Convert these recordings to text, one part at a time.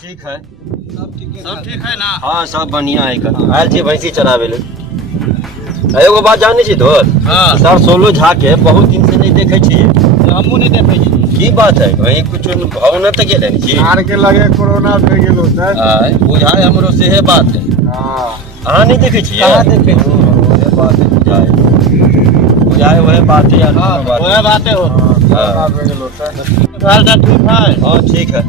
ठीक है। सब ठीक है ना? हाँ सब बढ़िया है। आयल छी भैंसी चरावे ले। एगो बात जाने छी दोस्त। हाँ सर सोलो झा के बहुत दिन से नहीं देखे छी। हमू नहीं देखे छी। की बात है वही कुछ भावना तक गेले छी आर के लगे कोरोना भे गेलो त हां बुझाए हमरो से है बात है। हां हां नहीं देखे छी। कहां देखे छी? वही बात है बुझाए वही बात है यार। हां वही बात है। कोरोना भे गेलो त हाल चाल ठीक है? हां ठीक है।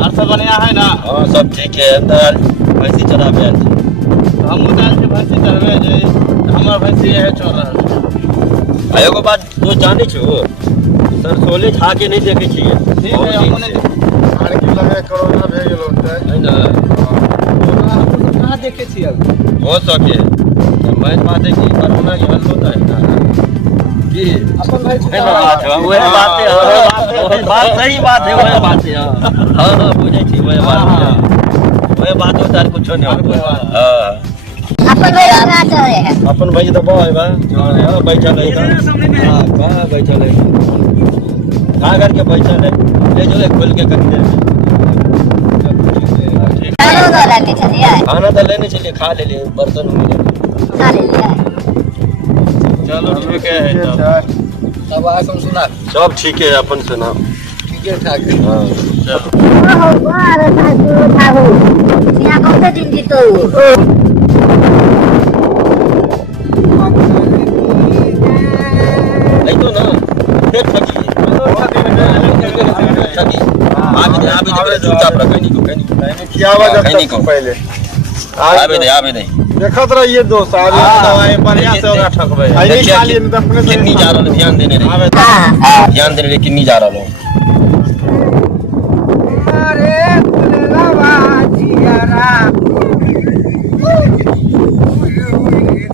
और सब बढ़िया है ना? हां सब ठीक है। अंदर भैंसी चरावे आयल छी। हमू दाल के भैंसी चरवे जे हमर भैंसी है चोर रहल। एगो बात तू जाने छो सर सोले झा के नहीं देखे छी। ठीक है हमू नहीं आर के लगे कोरोना भे गेलो त है ना हमू कहां देखे छी अब? हो सके मैं बात है कि कोरोना के हल होता है ना कि अपन भैंसी है ना बात है वही बात है। बात सही बात है वही बात है। हां हां बुझे छी वही बात है। वही बात होता है कुछ नहीं। हां अपन भाई कहाँ चले हैं? अपन भाई तो बहुत है बा हां बैठल है इधर। हां कहां बैठल है कहां करके बैठल है ले जो खोल के करते हैं। खाना तो लेके चलिए। खाना तो लेने चलिए खा ले लिए बर्तन मिले खा लीजिए। चलो ठीक है तब। अब आ कौन सुना? सब ठीक है। अपन सुनाओ। ठीक ठाक है। हां ओहो बार सासु थाहु। यहाँ कौन सा दिन जीतो? नहीं तो ना फिर ठगी ठगी आवे चुपचाप रख नहीं क्या वजह से पहले आवे दे देखत रहिए दोस्त आज दवाई बढ़िया से होगा ठकबे आई खाली में अपने किन्नी जा रहा ध्यान देने रे हाँ ध्यान देने रे किन्नी जा रहा अरे बुलवा जियारा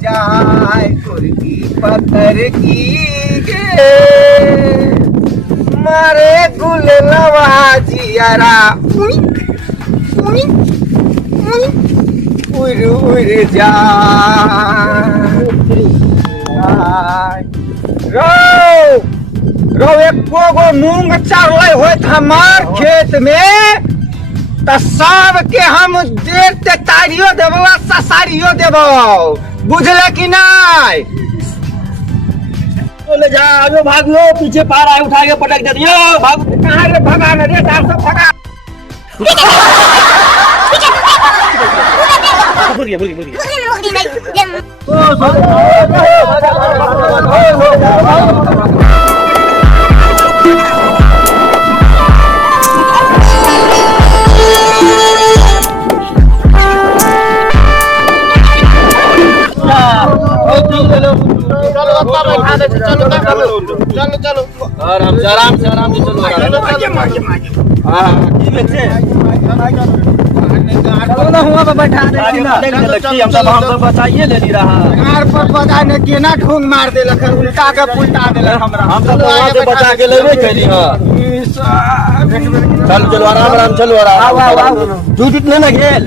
जाए कुर्की पत्थर की गे मारे गुलवा जियारा उड़ उड़ जाए रो एको गो मूंग चावल होत हमार खेत में त सब के हम देर ते तारियो देबला ससारियो देबो बुझले कि नहीं? ले जा आगे भागियो पीछे पार आए उठा के पटक दे दियो भाग कहां रे भगा न रे साहब सब भगा चलो आराम से चलो ना हुआ बैठा हम सब बचाइए ले रहा कार पर पता ने केना ढोंग मार देलक उल्टा के पुल्टा देलक हमरा हम सब वहां से बचा के लेबे कैली। हां चलो आराम चलो आराम दूध इतने ना गेल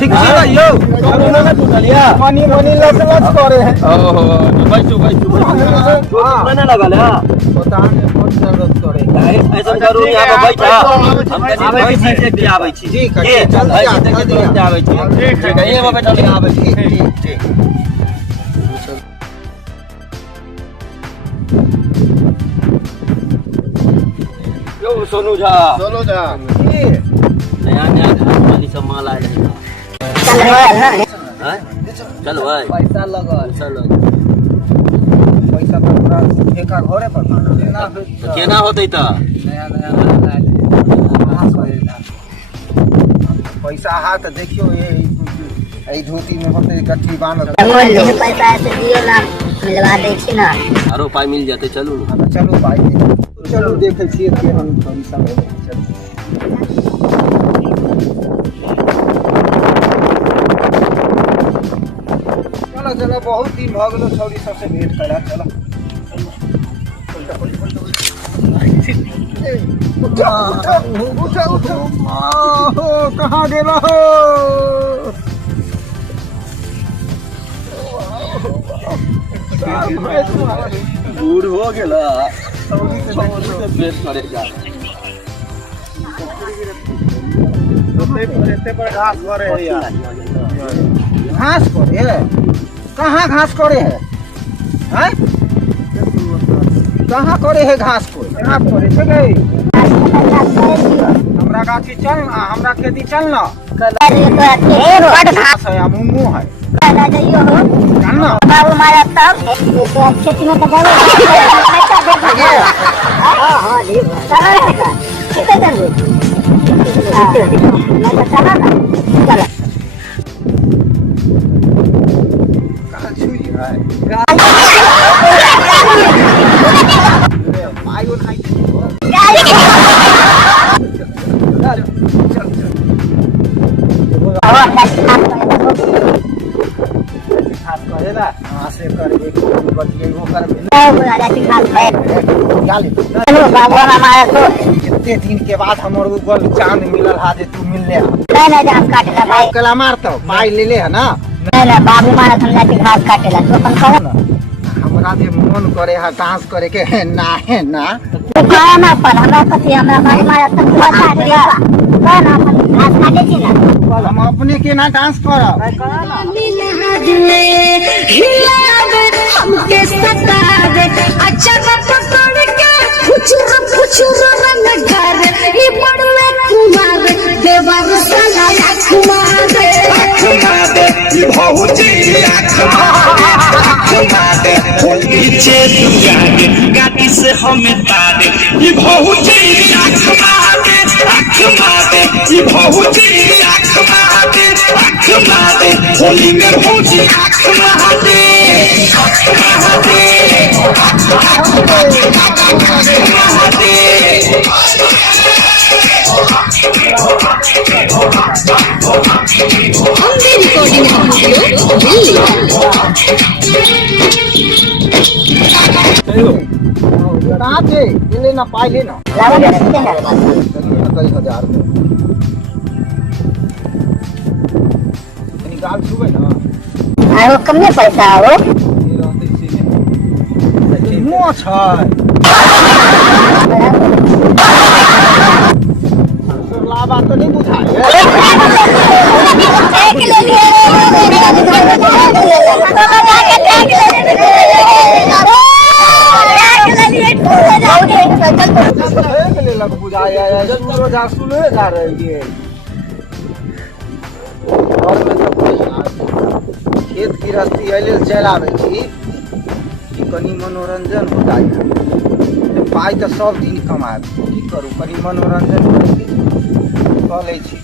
ठीक है यो कोरोना ना टूटलिया मनी लस करे है। ओहो बैठो मैंने लगा ले पता नहीं कौन जरूरत करे ऐसा करू यहां पे बैठा हम कनी बैठ देख के आबै छी। ठीक है चल देख के आबै छी। ठीक है ये बैठल के आबै छी। ठीक यो सोनू झा नया घर वाली सब माल आए हैं। चल भाई हैं चल भाई पैसा लगल चलो पैसा पर पूरा एका घरे पर ना तो केना होतै त नया पैसा हा तो देखियो ये धोती में होते गठरी बांध पैसा से दियो ना मिलवा दे छी ना। आरो पाई मिल जाते चलू चलो भाई चलो देखे छिए केहन पैसा चलो बहुत दिन भ गेलो छौरी सबसे भेंट करा। चलो उठा कहाँ गेला हो? बूढ़ हो गेला भेंट करेगा एते पर घास करे है यार। घास करे है? कहाँ घास करे है? हैं? कहाँ करे है घास को? कहाँ करे थे गई? हमरा गाछी चल ना, हमरा खेती चल ना। घास है, मुंगू है। चल ना। बाबू मारा तब खेती में तो बाबू हाँ जी कितने कर दे मैं तो चला ना चला कहाँ छुई है? आयो नहीं। चल चल। घास करे ना, हाँ से करबे, बतिये वो करबे। बाबू हमारा तो कितने दिन के बाद हमर गल चांद मिलल हा जे तू मिलले हा। नहीं घास काटेला भाई कला मारतो पाई ले ले है ना। नहीं बाबू मारा ठंडा के घास काटेला तो अपन करो ना हमरा जे मन करे है डांस करे के है ना खाया ना पर हमरा कथी हमरा बाबू मारा तब बता दिया ना अपन घास काटे छी ना हम अपने के ना डांस करब। हिलावे हमके सतावे अच्छा पकड़ के कुछ रंग कर ये बड़वे कुमावे देवर साला कुमावे बहुत नीचे दुआरे गाड़ी से हमें तारे ये बहुत आँख मारे ये बहुत आँख मारे होली में बहुत आँख मारे कहाँ थे? ये लेना पाई लेना। लावा दे कितने का कई हजार में निकाल छुबे ना। आरो कम में पैसा हो ये रहते इसी में। मोछ है। लावा तो नहीं बुझाए। खेत गृहस्थी अइले चलि आबै छी कि कनि मनोरंजन हो जाइ पाइ तऽ सब दिन कमाएब की करू कनि मनोरंजन कऽ लै छी।